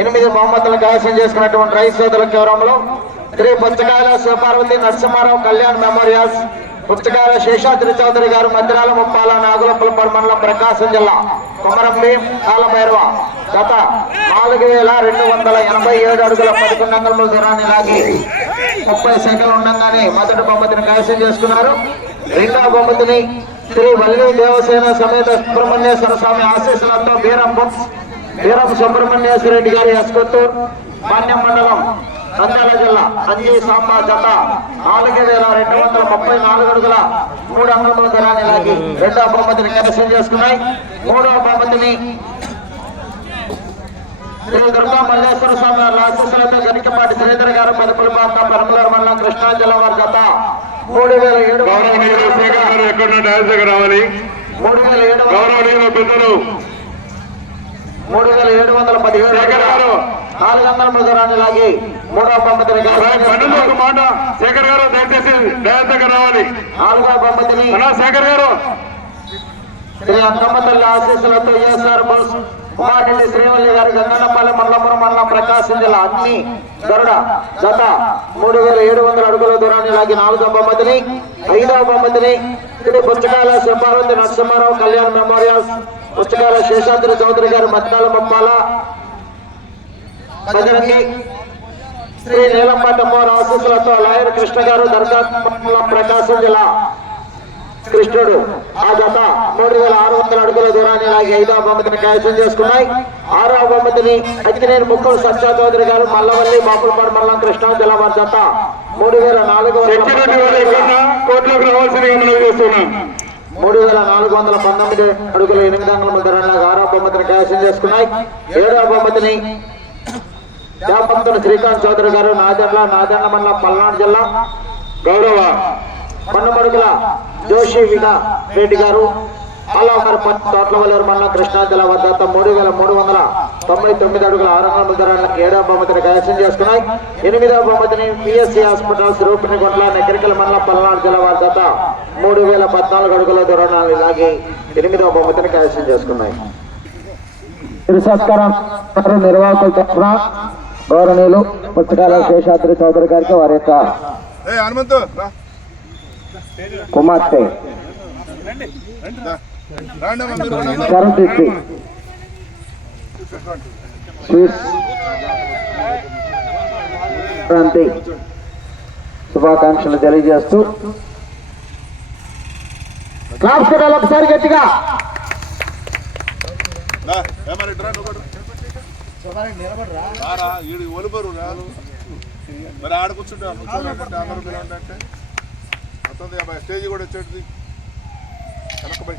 ఎనిమిది బహుమతులు కైవసం చేసుకున్నటువంటి రైతు సోదరుల కేవరంలో శ్రీ పుచ్చకాయల శివపార్వతి నరసింహారావు కళ్యాణ్ మెమోరియల్స్ పుచ్చకాయల శేషాద్రి చౌదరి గారు మధ్యనాల ముప్పాల నాగులపులపడి మండలం ప్రకాశం జిల్లా కొమరంబి కాలభైరవ గత నాలుగు వేల రెండు వందల ఎనభై ఏడు అడుగుల పదకొండు అంగుళముల దూరాన్ని లాగి ముప్పై సెకండ్లు ఉండగానే మొదటి బహుమతిని కైవసం చేసుకున్నారు. రెండవ బహుమతిని శ్రీ వల్లి దేవసేన సమేత సుబ్రహ్మణ్యేశ్వర స్వామి ఆశీస్సులతో బీరం బుక్స్ వీరం సుబ్రహ్మణ్యేశ్వర రెడ్డి గారి ఎస్కొత్తూర్ పాణ్యం మండలం నంద్యాల జిల్లా అంజీ సాంబ జత నాలుగు వేల రెండు వందల ముప్పై నాలుగు అడుగుల మూడు అంగుళముల ధరాన్ని లాగి రెండవ బహుమతిని కైవసం చేసుకున్నాయి. మూడవ బహుమతిని శ్రీ దుర్గా మల్లేశ్వర స్వామి వారి ఆశీస్సులతో గరికపాటి శ్రీధర్ గారు మదపుల పాత పరమగారు మండలం కృష్ణా జిల్లా వారి జత మూడు వేల ఏడు గౌరవనీయులు రావాలి. మూడు వేల ఏడు గౌరవనీయులు పెద్దలు ఏడు వందల పదిహేడు. నాలుగు వందల ముదరాన్ని లాగి మూడవ పన్నులు ఒక. మాట శేఖర్ గారు దయచేసి దగ్గర రావాలి నాలుగవ బహుమతిని అన్నా శేఖర్ గారు శ్రీ అంకమ్మ తల్లి ఆశీస్సులతో ఏఎస్ఆర్ బోస్ కుమారెడ్డి శ్రీవల్లి గారి గంగన్నపల్లి మండలపురం మండలం ప్రకాశం జిల్లా అన్ని గరుడ జత మూడు వేల ఏడు వందల అడుగుల దూరాన్ని లాగి నాలుగవ బహుమతిని ఐదవ బహుమతిని శ్రీ పుచ్చకాయల శంపార్వతి నరసింహారావు కళ్యాణ్ మెమోరియల్స్ పుచ్చకాయల శేషాద్రి చౌదరి గారి మధ్యాల బొప్పాల భజరంగి శ్రీ అమ్మవారి ఆశీస్సులతో లాయర్ కృష్ణ గారు దర్గా మండలం ప్రకాశం జిల్లా కృష్ణుడు. ఆ జత మూడు వేల ఆరు వందల అడుగుల దూరాన్ని లాగి ఐదవ బహుమతిని కైవసం చేసుకున్నాయి. ఆరవ బహుమతిని అతినేని ముక్కలు సత్యా చౌదరి గారు మల్లవల్లి బాపులపాడు మండలం కృష్ణా జిల్లా వారి జత మూడు వేల నాలుగు చేస్తున్నాం. మూడు వేల నాలుగు వందల పంతొమ్మిది అడుగుల ఎనిమిది అంగుళముల ధరలాగా ఆరో బహుమతిని కైవసం చేసుకున్నాయి. ఏడవ బహుమతిని దేవపంతుడు శ్రీకాంత్ చౌదరి గారు నాదెండ్ల నాదెండ్ల మండలం పల్నాడు జిల్లా గౌరవ కొండమడుగుల జోషి విగా రెడ్డి గారు అల్లవారి తోట్లవల్లేరు మండలం కృష్ణా జిల్లా వద్ద మూడు వేల మూడు వందల తొంభై తొమ్మిది అడుగుల ఆరు వందల ధరలకు ఏడవ బహుమతిని కైవసం చేసుకున్నాయి. ఎనిమిదవ బహుమతిని పిఎస్సి హాస్పిటల్స్ రూపిణిగుంట్ల నెక్కరికల మండలం పల్నాడు జిల్లా వారి జత మూడు వేల పద్నాలుగు అడుగుల దూరాన్ని లాగి ఎనిమిదవ బహుమతిని కైవసం చేసుకున్నాయి. నిర్వాహకుల తరఫున గౌరవనీయులు పుస్తకాల శేషాద్రి చౌదరి గారికి వారి యొక్క ఏ హనుమంతు రా. కుమార్తె. రాండి క్రాంతి శుభాకాంక్షలు తెలియజేస్తూ క్లాప్స్ కొట్టాలి ఒకసారి గట్టిగా. మరి ఆడ కూర్చుంటే కూర్చోలేకపోతే అందరూ అంటే. మొత్తం అబ్బాయి స్టేజ్ కూడా వచ్చేది వెనకబడి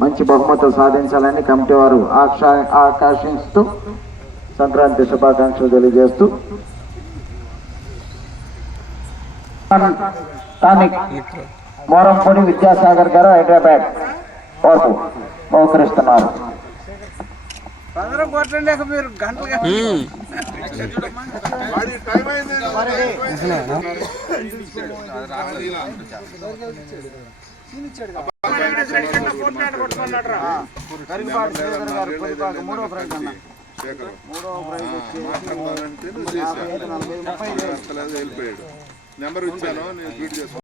మంచి బహుమతులు సాధించాలని కమిటీ వారు ఆక్ష- ఆకాంక్షిస్తూ సంక్రాంతి శుభాకాంక్షలు తెలియజేస్తూ మోరంపూడి విద్యాసాగర్ గారు హైదరాబాద్ వారు బహుకరిస్తున్నారు మీరు వెళ్ళిపోయాడు. నెంబర్ ఇచ్చాను నేను ఫీడ్ చేస్తాను.